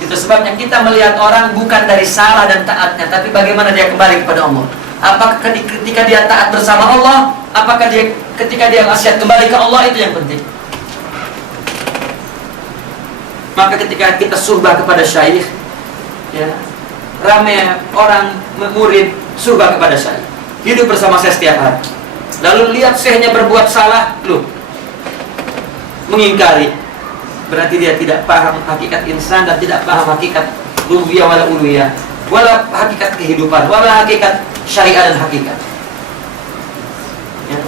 Itu sebabnya kita melihat orang bukan dari salah dan taatnya, tapi bagaimana dia kembali kepada Allah. Apakah ketika dia taat bersama Allah, apakah dia ketika dia maksiat kembali ke Allah, itu yang penting. Maka ketika kita suhbah kepada syaikh, ya, ramai orang murid suhbah kepada syaikh, hidup bersama saya setiap hari. Lalu lihat syekhnya berbuat salah, loh, mengingkari. Berarti dia tidak paham hakikat insan dan tidak paham hakikat rububiyah wala uluhiyah, wala hakikat kehidupan, wala hakikat syariat dan hakikat. Ya.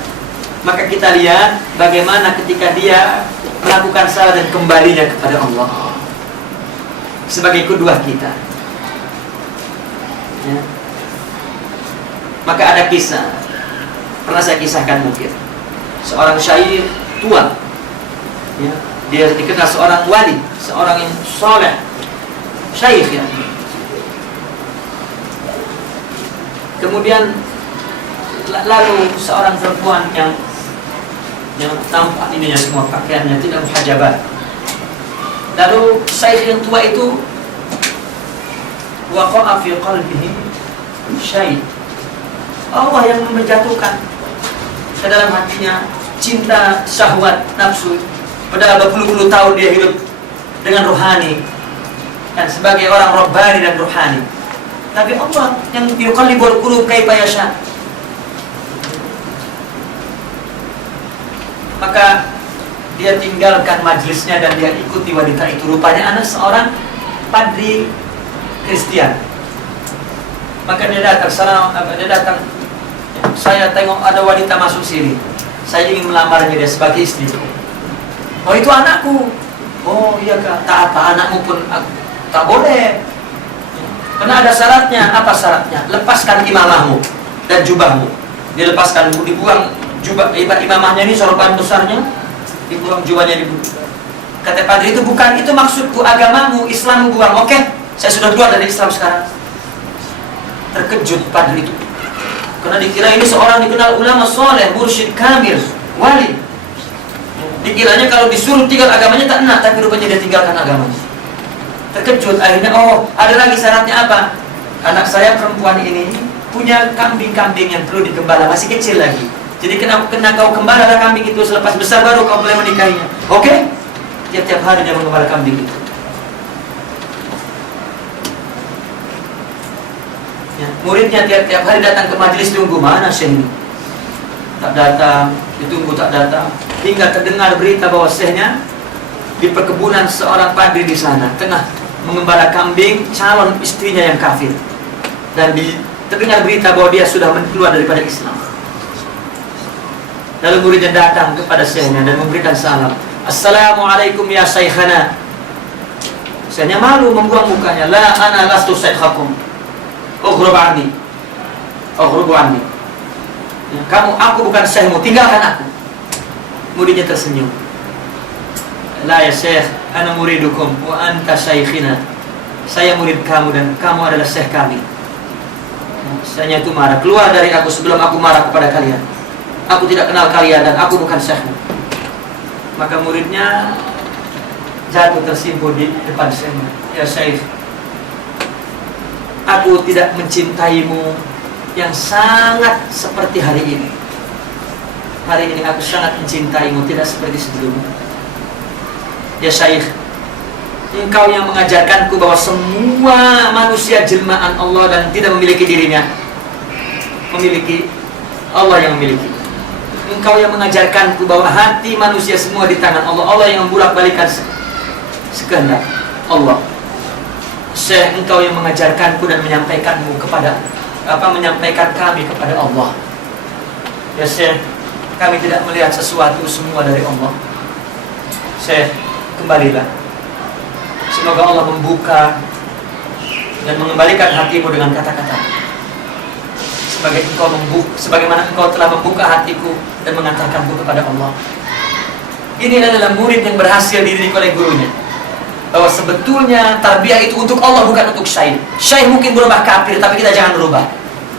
Maka kita lihat bagaimana ketika dia melakukan salah dan kembalinya kepada Allah sebagai kedua kita. Ya. Maka ada kisah, pernah saya kisahkan mungkin, seorang syair tua, ya, dia dikenal seorang wali, seorang yang soleh, syaikh ya. Kemudian lalu seorang perempuan yang tampak ininya semua pakaiannya tidak muhajabat. Lalu syaikh yang tua itu waqa'a fi qalbihi syai'. Allah yang menjatuhkan ke dalam hatinya cinta syahwat nafsu. Padahal berpuluh-puluh tahun dia hidup dengan rohani dan sebagai orang rabbani dan rohani. Tapi Allah yang yuqallibul qulub kaifa yasha. Maka dia tinggalkan majlisnya dan dia ikuti wanita itu. Rupanya anak seorang padri Kristen. Maka dia datang, saya tengok ada wanita masuk sini, saya ingin melamarnya dia sebagai istri. Oh, itu anakku. Oh iya kak, tak apa, anakmu pun tak boleh. Karena ada syaratnya. Apa syaratnya? Lepaskan imamahmu dan jubahmu. Dilepaskan, dibuang jubah imamahnya ini, sorban besarnya, dibuang jubahnya, dibuang. Kata padri itu, bukan itu maksudku, agamamu, Islammu buang. Oke, saya sudah keluar dari Islam sekarang. Terkejut padri itu, karena dikira ini seorang dikenal ulama soleh, mursyid kamil, wali. Dikiranya kalau disuruh tinggal agamanya tak enak, tapi rupanya dia tinggalkan agamanya. Terkejut, akhirnya oh ada lagi syaratnya apa? Anak saya perempuan ini punya kambing-kambing yang perlu digembala, masih kecil lagi. Jadi kena kau gembala kambing itu, selepas besar baru kau boleh menikahinya. Oke? Tiap-tiap hari dia menggembala kambing itu. Ya, muridnya tiap-tiap hari datang ke majelis, tunggu mana syekh ini? Tak datang, ditunggu tak datang. Hingga terdengar berita bahwa syekhnya di perkebunan seorang padri di sana tengah mengembala kambing calon istrinya yang kafir. Dan terdengar berita bahwa dia sudah keluar daripada Islam. Lalu muridnya datang kepada syekhnya dan memberikan salam. Assalamualaikum ya syekhana. Syekhnya malu membuang mukanya. La ana lastu syeikhakum. Ughrubu anni. Ughrubu anni. Ya, aku bukan syekhmu, tinggalkan aku. Muridnya tersenyum. La ya syekh, ana muridukum wa anta syekhina. Saya murid kamu dan kamu adalah syekh kami. Syekhnya itu marah. Keluar dari aku sebelum aku marah kepada kalian. Aku tidak kenal kalian dan aku bukan syekhmu. Maka muridnya jatuh tersimpul di depan syekhnya. Ya syekh, aku tidak mencintaimu yang sangat seperti hari ini. Hari ini aku sangat mencintaimu, tidak seperti sebelumnya. Ya syekh, engkau yang mengajarkanku bahwa semua manusia jelmaan Allah dan tidak memiliki dirinya, memiliki Allah yang memiliki. Engkau yang mengajarkanku bahwa hati manusia semua di tangan Allah. Allah yang membolak-balikan sekehendak Allah. Syekh, engkau yang mengajarkanku dan menyampaikanmu kepada menyampaikan kami kepada Allah. Ya Syekh, kami tidak melihat sesuatu semua dari Allah. Syekh, kembalilah. Semoga Allah membuka dan mengembalikan hatimu dengan kata-kata. Sebagaimana engkau telah membuka hatiku dan mengantarkanku kepada Allah. Ini adalah murid yang berhasil dididik oleh gurunya. Bahwa sebetulnya tarbiyah itu untuk Allah, bukan untuk syekh. Syekh mungkin berubah kafir, tapi kita jangan berubah.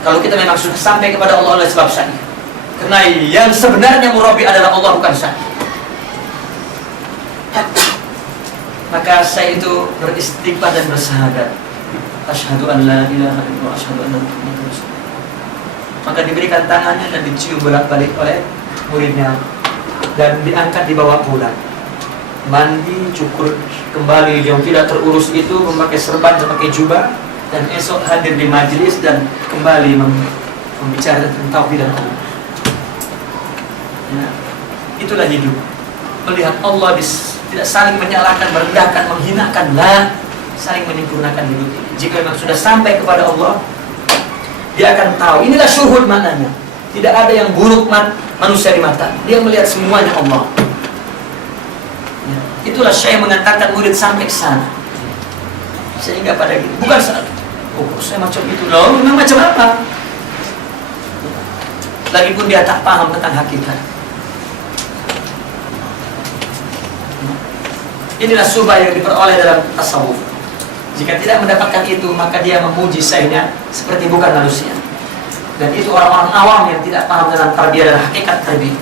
Kalau kita memang sudah sampai kepada Allah oleh sebab syekh. Karena yang sebenarnya murabi adalah Allah, bukan syekh. Maka saya itu beristighfar dan bersyahadat, asyhadu an la ilaha illallah, asyhadu anna Muhammadar Rasulullah. Maka diberikan tangannya dan dicium bolak-balik oleh muridnya dan diangkat dibawa pulang. Mandi, cukur kembali yang tidak terurus itu, memakai serban, memakai jubah, dan esok hadir di majelis dan kembali membicarakan tentang tauhid dan Allah. Ya, itulah hidup. Melihat Allah tidak saling menyalahkan, merendahkan, menghinakan, lah, saling menyempurnakan hidup ini. Jika memang sudah sampai kepada Allah, dia akan tahu. Inilah syuhud maknanya. Tidak ada yang buruk manusia di mata. Dia melihat semuanya Allah. Ya, itulah saya mengatakan murid sampai ke sana. Sehingga pada gitu, bukan saat, oh saya macam itu, loh, memang macam apa? Lagipun dia tak paham tentang hakikat. Inilah subah yang diperoleh dalam tasawuf. Jika tidak mendapatkan itu, maka dia memuji sainya seperti bukan manusia. Dan itu orang-orang awam yang tidak paham tentang tarbiyah dan hakikat tarbiyah.